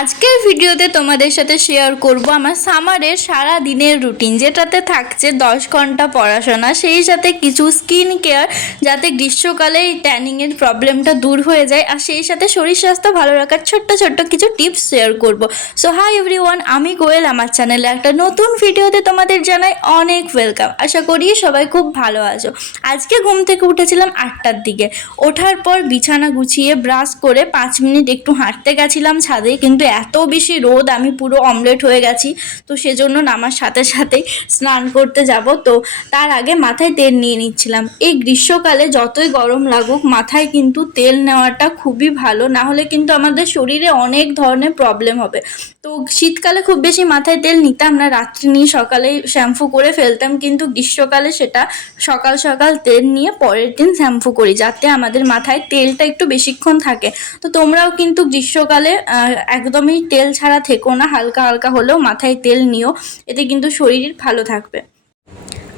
আজকের ভিডিওতে তোমাদের সাথে শেয়ার করব আমার সামারের সারা দিনের রুটিন, যেটাতে থাকছে 10 ঘন্টা পড়াশোনা, সেই সাথে কিছু স্কিন কেয়ার যাতে গ্রীষ্মকালে এই ট্যানিংয়ের প্রবলেমটা দূর হয়ে যায়, আর সেই সাথে শরীর স্বাস্থ্য ভালো রাখার ছোট্ট ছোট্ট কিছু টিপস শেয়ার করব। সো হাই এভরিওয়ান, আমি কোয়েল, আমার চ্যানেলে একটা নতুন ভিডিওতে তোমাদের জানাই অনেক ওয়েলকাম। আশা করি সবাই খুব ভালো আছো। আজকে ঘুম থেকে উঠেছিলাম 8টার দিকে। ওঠার পর বিছানা গুছিয়ে ব্রাশ করে 5 মিনিট একটু হাঁটতে গেছিলাম ছাদে, কিন্তু এত বেশি রোদ আমি পুরো অমলেট হয়ে গেছি। তো সেজন্য নামার সাথে সাথেই স্নান করতে যাব। তো তার আগে মাথায় তেল নিয়ে নিচ্ছিলাম। এই গ্রীষ্মকালে যতই গরম লাগুক মাথায় কিন্তু তেল নেওয়াটা খুবই ভালো, না হলে কিন্তু আমাদের শরীরে অনেক ধরনের প্রবলেম হবে। তো শীতকালে খুব বেশি মাথায় তেল নিতাম না, রাত্রি নিয়ে সকালে শ্যাম্পু করে ফেলতাম, কিন্তু গ্রীষ্মকালে সেটা সকাল সকাল তেল নিয়ে পরের দিন শ্যাম্পু করি, যাতে আমাদের মাথায় তেলটা একটু বেশিক্ষণ থাকে। তো তোমরাও কিন্তু গ্রীষ্মকালে একদমই তেল ছাড়া থেকো না, হালকা হালকা হলেও মাথায় তেল নিও, এতে কিন্তু শরীর ভালো থাকবে।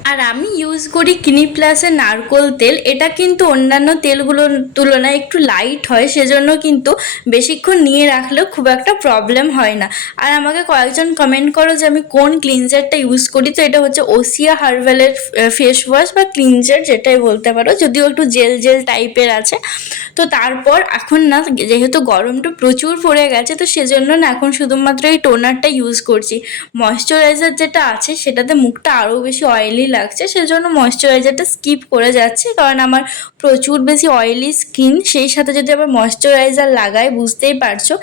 আর আমি ইউজ করি ক্লিনিক প্লাসের নারকোল তেল। এটা কিন্তু অন্যান্য তেলগুলোর তুলনায় একটু লাইট হয়, সেজন্য কিন্তু বেশিক্ষণ নিয়ে রাখলেও খুব একটা প্রবলেম হয় না। আর আমাকে কয়েকজন কমেন্ট করো যে আমি কোন ক্লিনজারটা ইউজ করি। তো এটা হচ্ছে ওসিয়া হার্বালের ফেস ওয়াশ বা ক্লিনজার, যেটাই বলতে পারো, যদিও একটু জেল জেল টাইপের আছে। তো তারপর এখন না, যেহেতু গরমটা প্রচুর পড়ে গেছে, তো সেজন্য না এখন শুধুমাত্র এই টোনারটা ইউজ করছি। ময়শ্চারাইজার যেটা আছে সেটাতে মুখটা আরও বেশি অয়েলি লাগছে, সেজন্য ময়শ্চারাইজারটা স্কিপ করে যাচ্ছি, কারণ আমার প্রচুর বেশি অয়েলি স্কিন। সেই সাথে যদি আবার ময়শ্চারাইজার লাগাই, বুঝতেই পারছো।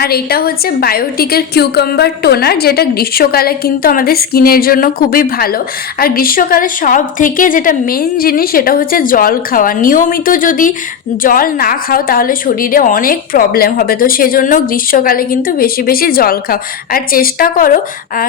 আর এটা হচ্ছে বায়োটিকের কিউকাম্বার টোনার, যেটা গ্রীষ্মকালে কিন্তু আমাদের স্কিনের জন্য খুবই ভালো। আর গ্রীষ্মকালে সব থেকে যেটা মেন জিনিস সেটা হচ্ছে জল খাওয়া। নিয়মিত যদি জল না খাও তাহলে শরীরে অনেক প্রবলেম হবে। তো সেজন্য গ্রীষ্মকালে কিন্তু বেশি বেশি জল খাও। আর চেষ্টা করো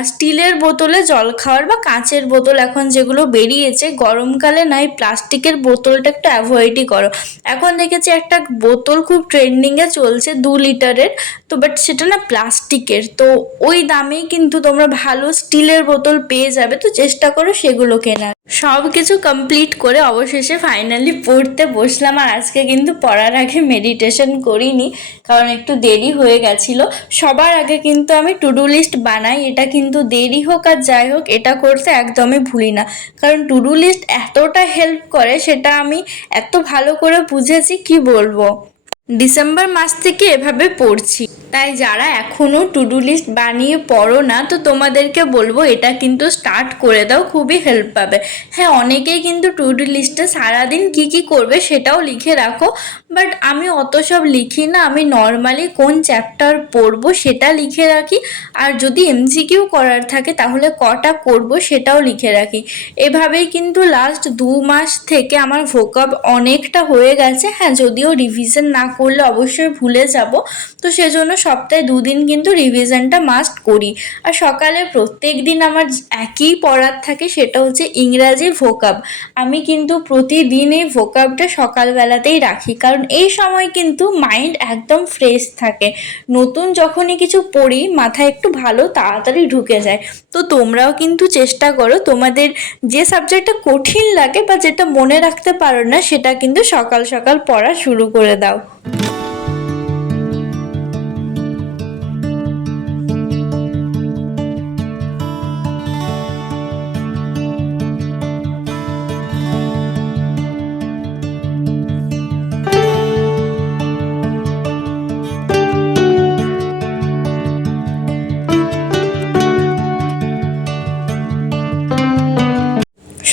স্টিলের বোতলে জল খাওয়ার, বা কাঁচের বোতল এখন যেগুলো বেরিয়েছে। গরমকালে নয়, প্লাস্টিকের বোতলটা একটু অ্যাভয়েডই করো। এখন দেখেছি একটা বোতল খুব ট্রেন্ডিংয়ে চলছে 2 লিটারের, তো বাট সেটা না প্লাস্টিকের। তো ওই দামেই কিন্তু তোমরা ভালো স্টিলের বোতল পেয়ে যাবে, তো চেষ্টা করো সেগুলো কেনার। সব কিছু কমপ্লিট করে অবশেষে ফাইনালি পড়তে বসলাম। আর আজকে কিন্তু পড়ার আগে মেডিটেশন করিনি, কারণ একটু দেরি হয়ে গেছিল। সবার আগে কিন্তু আমি টু ডু লিস্ট বানাই, এটা কিন্তু দেরি হোক আর যাই হোক এটা করতে একদমই ভুলি না, কারণ টু ডু লিস্ট এতটা হেল্প করে সেটা আমি এত ভালো করে বুঝেছি কি বলবো। ডিসেম্বর মাস থেকে এভাবে পড়ছি, তাই যারা এখনও টু ডু লিস্ট বানিয়ে পড়ো না, তো তোমাদেরকে বলবো এটা কিন্তু স্টার্ট করে দাও, খুবই হেল্প পাবে। হ্যাঁ, অনেকেই কিন্তু টু ডু লিস্টে সারাদিন কি কি করবে সেটাও লিখে রাখো, বাট আমি অত সব লিখি না। আমি নর্মালি কোন চ্যাপ্টার পড়বো সেটা লিখে রাখি, আর যদি এমসিকিউ করার থাকে তাহলে কটা করবো সেটাও লিখে রাখি। এভাবেই কিন্তু লাস্ট 2 মাস থেকে আমার ভোকাব অনেকটা হয়ে গেছে। হ্যাঁ, যদিও রিভিশন না করলে অবশ্যই ভুলে যাব, তো সেজন্য সপ্তাহে 2 দিন কিন্তু রিভিশনটা মাস্ট করি। আর সকালে প্রত্যেক দিন আমার একই পড়ার থাকে, সেটা হচ্ছে ইংরাজি ভোকাব। আমি কিন্তু প্রতিদিন এই ভোকাবটা সকালবেলাতেই রাখি, কারণ এই সময় কিন্তু মাইন্ড একদম ফ্রেশ থাকে। নতুন যখনই কিছু পড়ি মাথায় একটু ভালো তাড়াতাড়ি ঢুকে যায়। তো তোমরাও কিন্তু চেষ্টা করো তোমাদের যে সাবজেক্টটা কঠিন লাগে বা যেটা মনে রাখতে পারো না, সেটা কিন্তু সকাল সকাল পড়া শুরু করে দাও।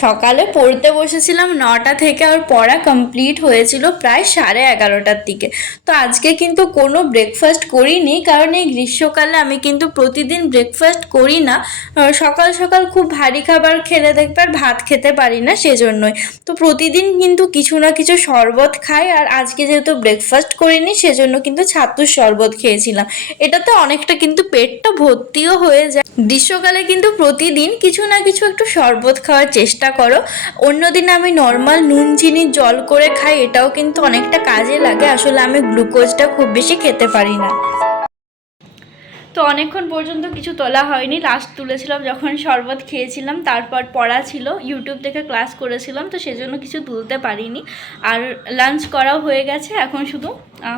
সকালে পড়তে বসেছিলাম 9টা থেকে, আর পড়া কমপ্লিট হয়েছিল প্রায় 11:30টার দিকে। তো আজকে কিন্তু কোনো ব্রেকফাস্ট করিনি, কারণ এই গ্রীষ্মকালে আমি কিন্তু প্রতিদিন ব্রেকফাস্ট করি না। সকাল সকাল খুব ভারী খাবার খেলে দেখবে আর ভাত খেতে পারি না, সেজন্যই। তো প্রতিদিন কিন্তু কিছু না কিছু শরবত খাই, আর আজকে যেহেতু ব্রেকফাস্ট করিনি সেজন্য কিন্তু ছাতুর শরবত খেয়েছিলাম। এটাতে অনেকটা কিন্তু পেটটা ভর্তিও হয়ে যায়। গ্রীষ্মকালে কিন্তু প্রতিদিন কিছু না কিছু একটু শরবত খাওয়ার চেষ্টা করো। অন্যদিন আমি নর্মাল নুন চিনির জল করে খাই, এটাও কিন্তু অনেকটা কাজে লাগে। আসলে আমি গ্লুকোজটা খুব বেশি খেতে পারি না। তো অনেকক্ষণ পর্যন্ত কিছু তোলা হয়নি, লাস্ট তুলেছিলাম যখন শরবত খেয়েছিলাম, তারপর পড়া ছিল, ইউটিউব থেকে ক্লাস করেছিলাম, তো সেজন্য কিছু তুলতে পারিনি। আর লাঞ্চ করাও হয়ে গেছে, এখন শুধু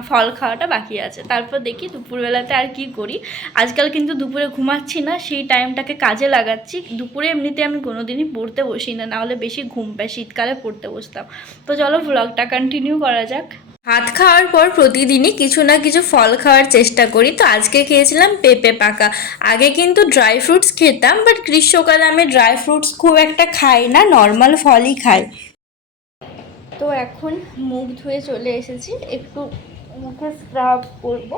ফল খাওয়াটা বাকি আছে। তারপর দেখি দুপুরবেলাতে আর কি করি। আজকাল কিন্তু দুপুরে ঘুমাচ্ছি না, সেই টাইমটাকে কাজে লাগাচ্ছি। দুপুরে এমনিতে আমি কোনোদিনই পড়তে বসি না, নাহলে বেশি ঘুম পায়, শীতকালে পড়তে বসতাম। তো চলো ব্লগটা কন্টিনিউ করা যাক। ভাত খাওয়ার পর প্রতিদিনই কিছু না কিছু ফল খাওয়ার চেষ্টা করি। তো আজকে খেয়েছিলাম পেঁপে পাকা। আগে কিন্তু ড্রাই ফ্রুটস খেতাম, বাট গ্রীষ্মকালে আমি ড্রাই ফ্রুটস খুব একটা খাই না, নর্মাল ফলই খাই। তো এখন মুখ ধুয়ে চলে এসেছি, একটু মুখে স্ক্রাব করব।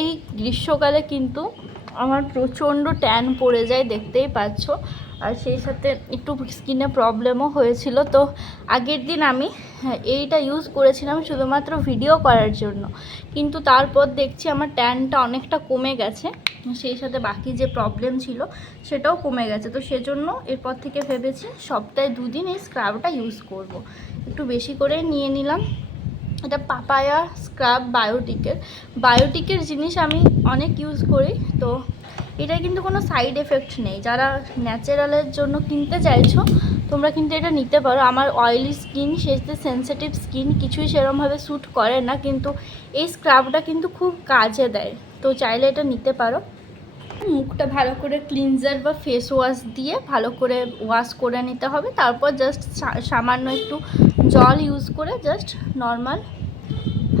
এই গ্রীষ্মকালে কিন্তু আমার প্রচণ্ড ট্যান পড়ে যায়, দেখতেই পাচ্ছ। আর সেই সাথে একটু স্কিনে প্রবলেমও হয়েছিল। তো আগের দিন আমি এইটা ইউজ করেছিলাম শুধুমাত্র ভিডিও করার জন্য, কিন্তু তারপর দেখছি আমার ট্যানটা অনেকটা কমে গেছে, সেই সাথে বাকি যে প্রবলেম ছিল সেটাও কমে গেছে। তো সেজন্য এরপর থেকে ভেবেছি সপ্তাহে 2 দিন এই স্ক্রাবটা ইউজ করব। একটু বেশি করে নিয়ে নিলাম। এটা পাপায়া স্ক্রাব বায়োটিকের জিনিস আমি অনেক ইউজ করি। তো এটা কিন্তু কোনো সাইড এফেক্ট নেই। যারা ন্যাচারালের জন্য কিনতে চাইছো তোমরা কিন্তু এটা নিতে পারো। আমার অয়েলি স্কিন, সেটা সেনসিটিভ স্কিন, কিছুই সেরকমভাবে শ্যুট করে না, কিন্তু এই স্ক্রাবটা কিন্তু খুব কাজে দেয়। তো চাইলে এটা নিতে পারো। মুখটা ভালো করে ক্লিনজার বা ফেস ওয়াশ দিয়ে ভালো করে ওয়াশ করে নিতে হবে। তারপর জাস্ট সামান্য একটু জল ইউজ করে জাস্ট নর্মাল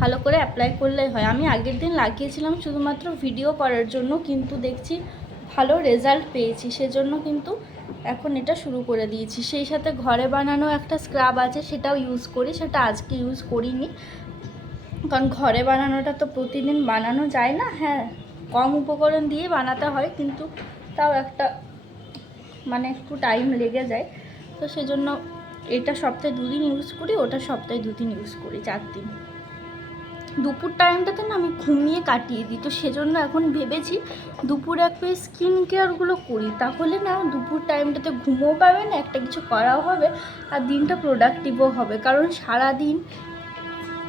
ভালো করে অ্যাপ্লাই করলেই হয়। আমি আগের দিন লাগিয়েছিলাম শুধুমাত্র ভিডিও করার জন্য, কিন্তু দেখছি ভালো রেজাল্ট পেয়েছি, সেজন্য কিন্তু এখন এটা শুরু করে দিয়েছি। সেই সাথে ঘরে বানানো একটা স্ক্রাব আছে, সেটাও ইউজ করি। সেটা আজকে ইউজ করিনি, কারণ ঘরে বানানোটা তো প্রতিদিন বানানো যায় না। হ্যাঁ, কম উপকরণ দিয়ে বানাতে হয়, কিন্তু তাও একটা মানে একটু টাইম লেগে যায়। তো সেজন্য এটা সপ্তাহে 2 দিন ইউজ করি, ওটা সপ্তাহে 2 দিন ইউজ করি, 4 দিন। দুপুর টাইমটাতে না আমি ঘুমিয়ে কাটিয়ে দিই। তো সেজন্য এখন ভেবেছি দুপুরে একটু স্কিন কেয়ারগুলো করি, তাহলে না দুপুর টাইমটাতে ঘুমও পাবে না, একটা কিছু করাও হবে, আর দিনটা প্রোডাক্টিভও হবে। কারণ সারাদিন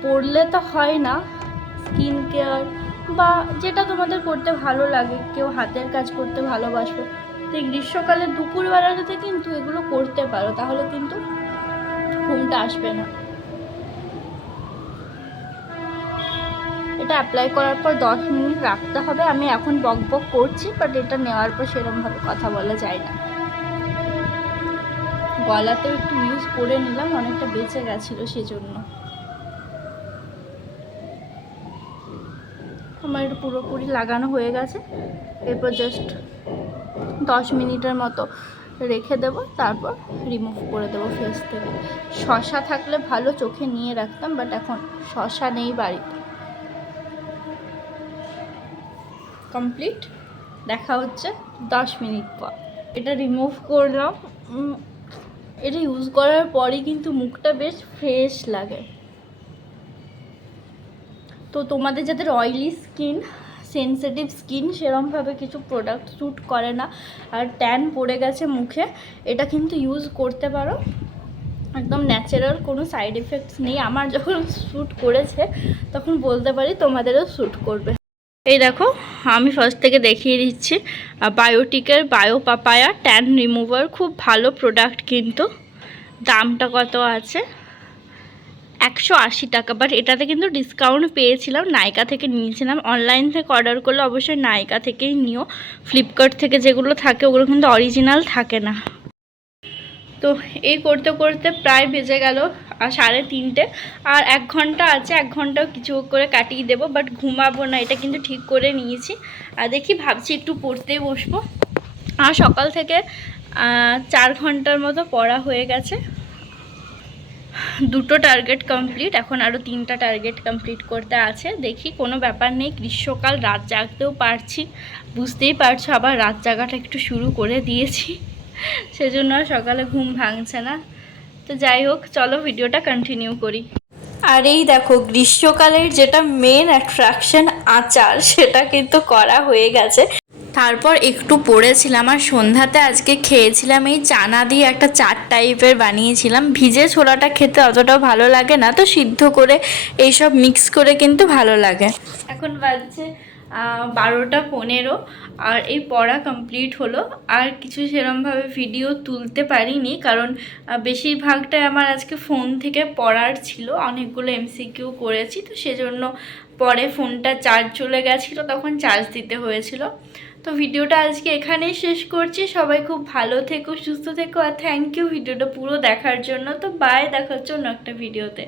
পড়লে তো হয় না, স্কিন কেয়ার বা যেটা তোমাদের করতে ভালো লাগে, কেউ হাতের কাজ করতে ভালোবাসো, তো এই গ্রীষ্মকালে দুপুরবেলাটাতে কিন্তু এগুলো করতে পারো, তাহলে কিন্তু ঘুমটা আসবে না। এটা অ্যাপ্লাই করার পর 10 মিনিট রাখতে হবে। আমি এখন বক করছি, বাট এটা নেওয়ার পর সেরকমভাবে কথা বলা যায় না। গলাতেও একটু ইউজ করে নিলাম, অনেকটা বেঁচে গেছিলো সেজন্য। আমার এটা পুরোপুরি লাগানো হয়ে গেছে। এরপর জাস্ট 10 মিনিটের মতো রেখে দেব, তারপর রিমুভ করে দেবো ফেস থেকে। শসা থাকলে ভালো, চোখে নিয়ে রাখতাম, বাট এখন শসা নেই বাড়িতে। কমপ্লিট, দেখা হচ্ছে 10 মিনিট পর। এটা রিমুভ করলাম। এটা ইউজ করার পরই কিন্তু মুখটা বেশ ফ্রেশ লাগে। তো তোমাদের যাদের অয়েলি স্কিন, সেনসিটিভ স্কিন, সেরমভাবে কিছু প্রোডাক্ট শ্যুট করে না আর ট্যান পড়ে গেছে মুখে, এটা কিন্তু ইউজ করতে পারো। একদম ন্যাচারাল, কোনো সাইড এফেক্টস নেই। আমার যখন শ্যুট করেছে তখন বলতে পারি তোমাদেরও শ্যুট করবে। এই দেখো, আমি ফার্স্ট থেকে দেখিয়ে দিচ্ছি। বায়োটিকের বায়ো পাপায়া ট্যান রিমুভার, খুব ভালো প্রোডাক্ট। কিন্তু দামটা কত আছে? 180 টাকা। বাট এটাতে কিন্তু ডিসকাউন্ট পেয়েছিলাম, নাইকা থেকে নিয়েছিলাম। অনলাইন থেকে অর্ডার করলে অবশ্যই নাইকা থেকেই নিও। ফ্লিপকার্ট থেকে যেগুলো থাকে ওগুলো কিন্তু অরিজিনাল থাকে না। তো এই করতে করতে প্রায় বেজে গেল 3:30, আর 1 ঘন্টা আছে। 1 ঘন্টাও কিছু করে কাটিয়ে দেবো, বাট ঘুমাবো না, এটা কিন্তু ঠিক করে নিয়েছি। আর দেখি, ভাবছি একটু পড়তে বসবো। আর সকাল থেকে 4 ঘন্টার মতো পড়া হয়ে গেছে। 2টো টার্গেট কমপ্লিট, এখন আরও 3টা টার্গেট কমপ্লিট করতে আছে। দেখি, কোনো ব্যাপার নেই, গ্রীষ্মকাল, রাত জাগতেও পারছি, বুঝতেই পারছো। আবার রাত জাগাটা একটু শুরু করে দিয়েছি, সেজন্য আর সকালে ঘুম ভাঙছে না। তো যাই হোক, চলো ভিডিওটা কন্টিনিউ করি। আর এই দেখো, গ্রীষ্মকালের যেটা মেন অ্যাট্রাকশন আচার, সেটা কিন্তু করা হয়ে গেছে। তারপর একটু পড়েছিলাম, আর সন্ধ্যাতে আজকে খেয়েছিলাম এই চানা দিয়ে একটা চাট টাইপের বানিয়েছিলাম। ভিজে ছোলাটা খেতে অতটাও ভালো লাগে না, তো সিদ্ধ করে এইসব মিক্স করে কিন্তু ভালো লাগে। এখন বাজছে 12:15 আর এই পড়া কমপ্লিট হলো। আর কিছু সেরমভাবে ভিডিও তুলতে পারিনি, কারণ বেশিরভাগটাই আমার আজকে ফোন থেকে পড়ার ছিল, অনেকগুলো এমসিকিউ করেছি, তো সেজন্য পরে ফোনটা চার্জ চলে গেছিলো, তখন চার্জ দিতে হয়েছিল। তো ভিডিওটা আজকে এখানেই শেষ করছি। সবাই খুব ভালো থেকো, সুস্থ থেকো, আর থ্যাংক ইউ ভিডিওটা পুরো দেখার জন্য। তো বাই, দেখা হচ্ছে অন্য একটা ভিডিওতে।